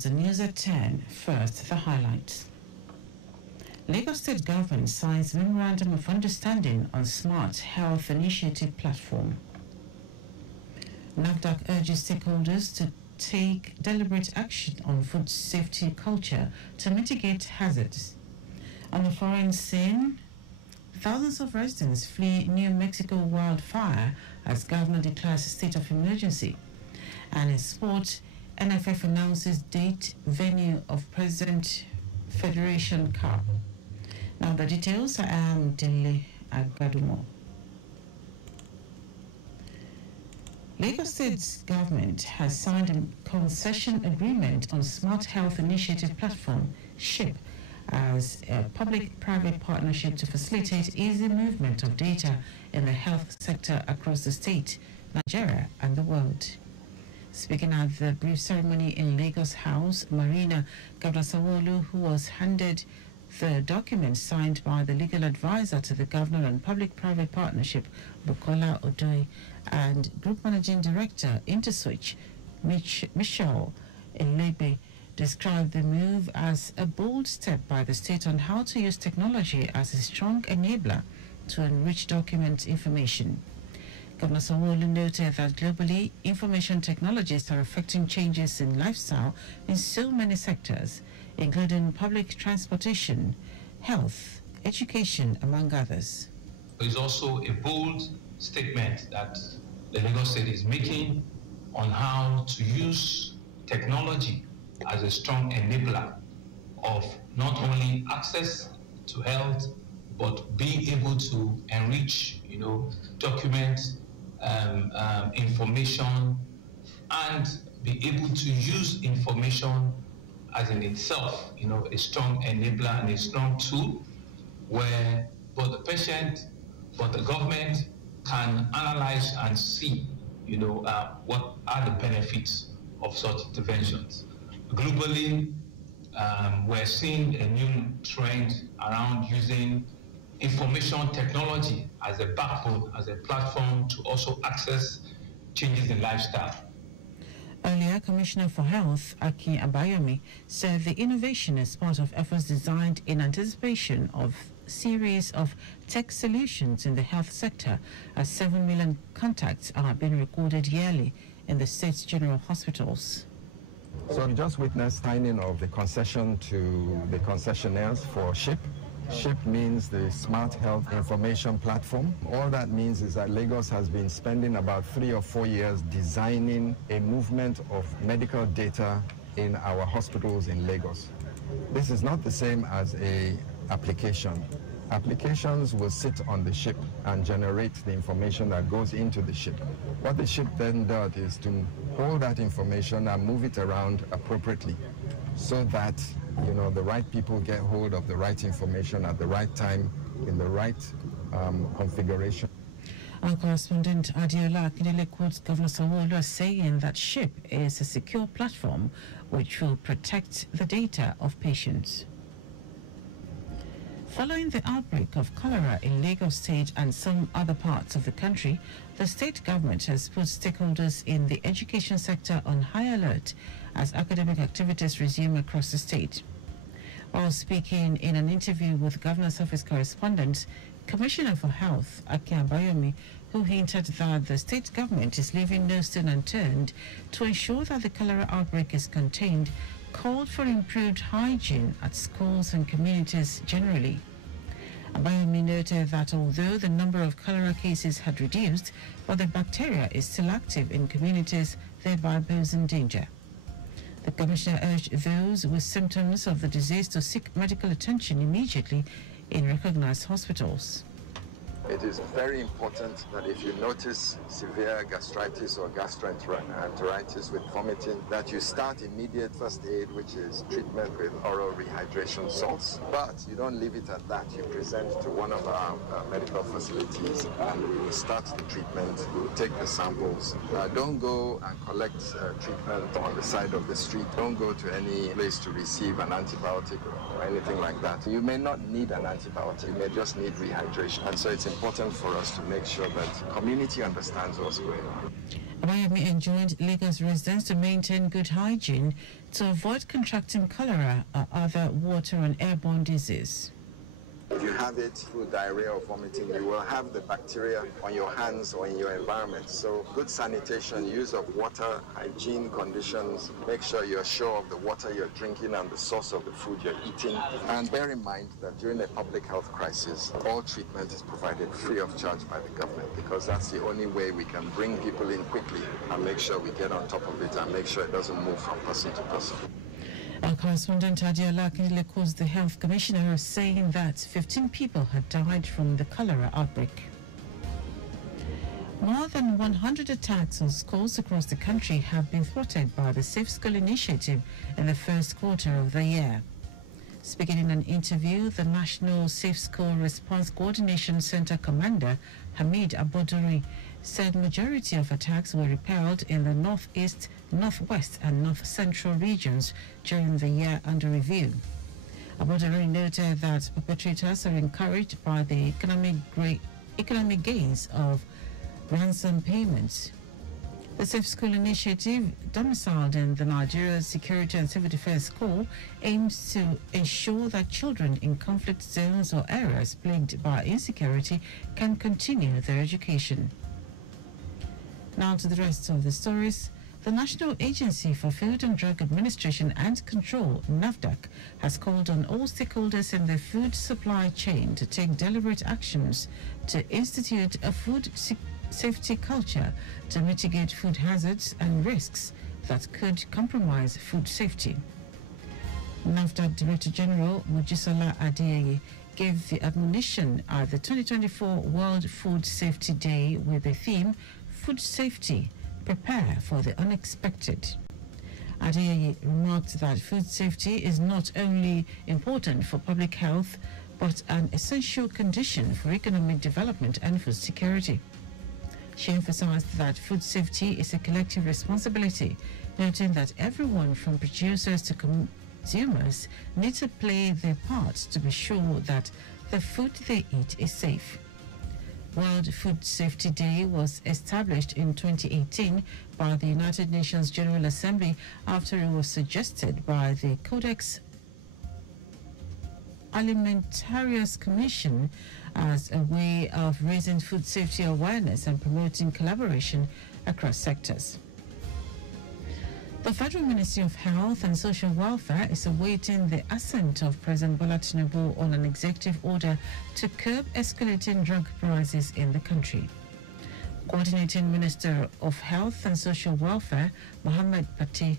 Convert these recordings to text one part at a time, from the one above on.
The news at 10. First, the highlights. Lagos State Government signs Memorandum of Understanding on Smart Health Initiative Platform. NAFDAC urges stakeholders to take deliberate action on food safety culture to mitigate hazards. On the foreign scene, thousands of residents flee New Mexico wildfire as governor declares a state of emergency. And in sport, NFF announces date, venue of President Federation Cup. Now the details. I am Dele Agadumo. Lagos State government has signed a concession agreement on Smart Health Initiative Platform, SHIP, as a public-private partnership to facilitate easy movement of data in the health sector across the state, Nigeria, and the world. Speaking at the brief ceremony in Lagos House, Marina, Governor Sanwo-Olu, who was handed the document signed by the legal advisor to the governor on public-private partnership, Bukola Odoi, and Group Managing Director, Interswitch, Michelle Elebe, described the move as a bold step by the state on how to use technology as a strong enabler to enrich document information. Governor Sanwo-Olu noted that globally, information technologies are affecting changes in lifestyle in so many sectors, including public transportation, health, education, among others. It's also a bold statement that the Lagos State is making on how to use technology as a strong enabler of not only access to health, but being able to enrich, document information and be able to use information as in itself, a strong enabler and a strong tool where both the patient, but the government can analyze and see, what are the benefits of such interventions. Globally, we're seeing a new trend around using information technology as a backbone, as a platform to also access changes in lifestyle. Earlier, Commissioner for Health, Akin Abayomi, said the innovation is part of efforts designed in anticipation of a series of tech solutions in the health sector, as 7 million contacts are being recorded yearly in the state's general hospitals. So we just witnessed signing of the concession to the concessionaires for SHIP. SHIP means the Smart Health Information Platform. All that means is that Lagos has been spending about 3 or 4 years designing a movement of medical data in our hospitals in Lagos. This is not the same as an application. Applications will sit on the SHIP and generate the information that goes into the SHIP. What the SHIP then does is to hold that information and move it around appropriately so that the right people get hold of the right information at the right time in the right configuration. Our correspondent Adiola Akindele quotes Governor Sanwo-Olu as saying that SHIP is a secure platform which will protect the data of patients. Following the outbreak of cholera in Lagos State and some other parts of the country, the state government has put stakeholders in the education sector on high alert as academic activities resume across the state. While speaking in an interview with Governor's Office correspondent, Commissioner for Health, Akin Abayomi, who hinted that the state government is leaving no stone unturned to ensure that the cholera outbreak is contained, called for improved hygiene at schools and communities generally. Abayomi noted that although the number of cholera cases had reduced, but the bacteria is still active in communities, thereby posing danger. The Commissioner urged those with symptoms of the disease to seek medical attention immediately in recognized hospitals. It is very important that if you notice severe gastritis or gastroenteritis with vomiting, that you start immediate first aid, which is treatment with oral rehydration salts. But you don't leave it at that. You present to one of our medical facilities and we will start the treatment. We will take the samples. Don't go and collect treatment on the side of the street. Don't go to any place to receive an antibiotic or anything like that. You may not need an antibiotic. You may just need rehydration. And so it's important for us to make sure that community understands what's going on. Miami enjoined Lagos residents to maintain good hygiene to avoid contracting cholera or other water and airborne disease. If you have it through diarrhea or vomiting, you will have the bacteria on your hands or in your environment. So good sanitation, use of water, hygiene conditions, make sure you're sure of the water you're drinking and the source of the food you're eating. And bear in mind that during a public health crisis, all treatment is provided free of charge by the government, because that's the only way we can bring people in quickly and make sure we get on top of it and make sure it doesn't move from person to person. Our correspondent Adiola Akinle calls the health commissioner, saying that 15 people had died from the cholera outbreak. More than 100 attacks on schools across the country have been thwarted by the Safe School initiative in the first quarter of the year. Speaking in an interview, the National Safe School Response Coordination Center Commander Hamid Aboduri said majority of attacks were repelled in the northeast, northwest and north central regions during the year under review. Aboduri noted that perpetrators are encouraged by the economic gains of ransom payments. The Safe School initiative, domiciled in the Nigeria Security and Civil Defense Corps, aims to ensure that children in conflict zones or areas plagued by insecurity can continue their education. Now to the rest of the stories. The National Agency for Food and Drug Administration and Control, NAFDAC, has called on all stakeholders in the food supply chain to take deliberate actions to institute a food safety culture to mitigate food hazards and risks that could compromise food safety. NAFDAC Director General Mojisola Adeyeye gave the admonition at the 2024 World Food Safety Day with the theme Food Safety, Prepare for the Unexpected. Adeyeye remarked that food safety is not only important for public health, but an essential condition for economic development and food security. She emphasized that food safety is a collective responsibility, noting that everyone from producers to consumers need to play their part to be sure that the food they eat is safe. World Food Safety Day was established in 2018 by the United Nations General Assembly after it was suggested by the Codex Alimentarius Commission as a way of raising food safety awareness and promoting collaboration across sectors. The Federal Ministry of Health and Social Welfare is awaiting the assent of President Bola Tinubu on an executive order to curb escalating drug prices in the country. Coordinating Minister of Health and Social Welfare, Mohammed Pate,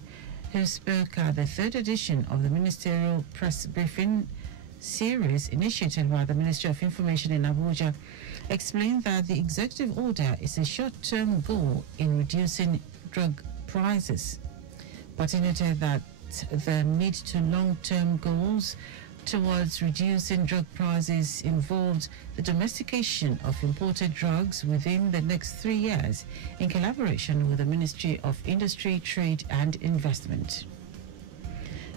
who spoke at the third edition of the Ministerial Press Briefing series initiated by the Ministry of Information in Abuja, explained that the executive order is a short-term goal in reducing drug prices. But he noted that the mid to long-term goals towards reducing drug prices involved the domestication of imported drugs within the next 3 years in collaboration with the Ministry of Industry, Trade and Investment.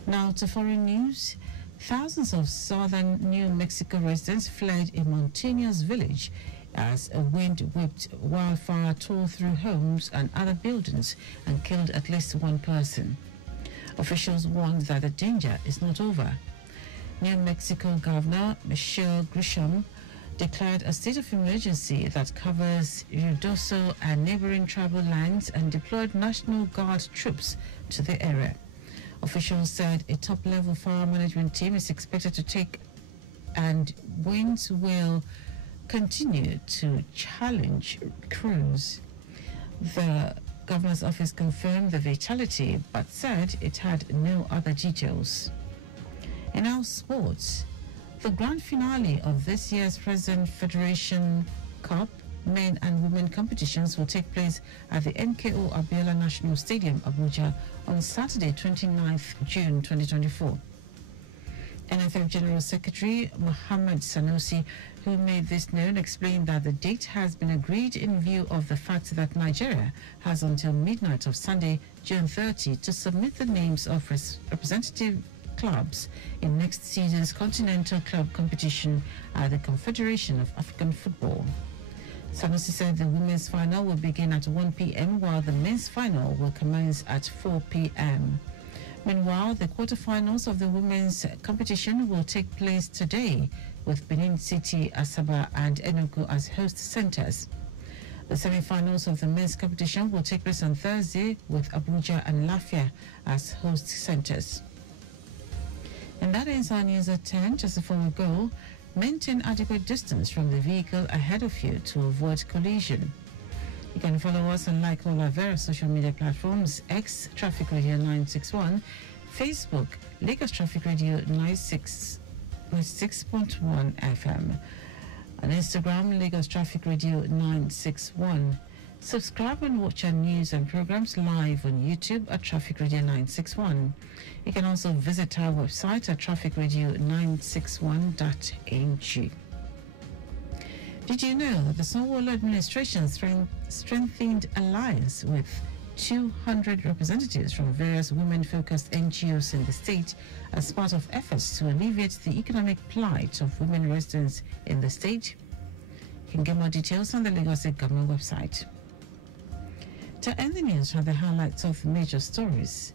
Now to foreign news. Thousands of southern New Mexico residents fled a mountainous village as a wind-whipped wildfire tore through homes and other buildings and killed at least one person. Officials warned that the danger is not over. New Mexico Governor Michelle Grisham declared a state of emergency that covers Ruidoso and neighboring tribal lands and deployed National Guard troops to the area. Officials said a top-level fire management team is expected to take, and winds will continue to challenge crews. The governor's office confirmed the fatality but said it had no other details. In our sports, the grand finale of this year's President Federation Cup men and women competitions will take place at the MKO Abiola National Stadium, Abuja, on Saturday, 29th June 2024. NFF General Secretary Mohammed Sanusi, who made this known, explained that the date has been agreed in view of the fact that Nigeria has until midnight of Sunday, June 30, to submit the names of representative clubs in next season's Continental Club competition at the Confederation of African Football. Sanusi said the women's final will begin at 1 p.m. while the men's final will commence at 4 p.m. Meanwhile, the quarterfinals of the women's competition will take place today with Benin City, Asaba and Enugu as host centers. The semi-finals of the men's competition will take place on Thursday with Abuja and Lafia as host centers. And that ends our news at 10. Just before we go, maintain adequate distance from the vehicle ahead of you to avoid collision. You can follow us and like all our various social media platforms: X Traffic Radio 961, Facebook Lagos Traffic Radio 96.1 FM, on Instagram Lagos Traffic Radio 961. Subscribe and watch our news and programs live on YouTube at Traffic Radio 961. You can also visit our website at trafficradio961.ng. Did you know that the Sanwo-Olu administration strengthened alliance with 200 representatives from various women-focused NGOs in the state as part of efforts to alleviate the economic plight of women residents in the state? You can get more details on the Lagos State Government website. To end the news are the highlights of major stories.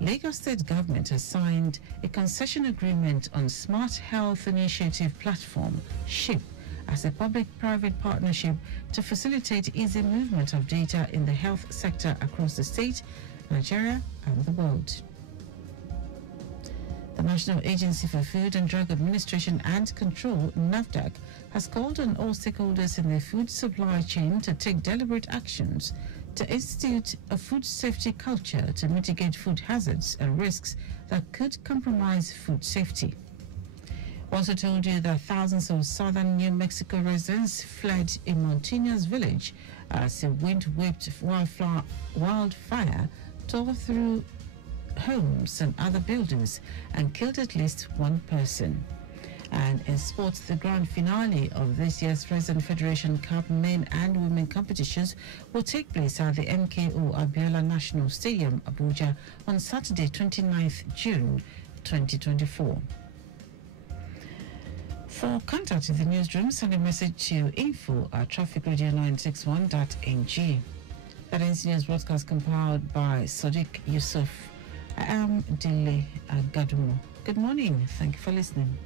Lagos State Government has signed a concession agreement on Smart Health Initiative Platform, SHIP, as a public-private partnership to facilitate easy movement of data in the health sector across the state, Nigeria, and the world. The National Agency for Food and Drug Administration and Control, NAFDAC, has called on all stakeholders in the food supply chain to take deliberate actions to institute a food safety culture to mitigate food hazards and risks that could compromise food safety. We also told you that thousands of southern New Mexico residents fled a mountainous village as a wind-whipped wildfire tore through homes and other buildings and killed at least one person. And in sports, the grand finale of this year's President Federation Cup men and women competitions will take place at the MKO Abiola National Stadium, Abuja, on Saturday, 29th June 2024. For contact with the newsroom, send a message to info@trafficradio961.ng. That ends news broadcast compiled by Sadiq Yusuf. I am Dele Agadumo. Good morning. Thank you for listening.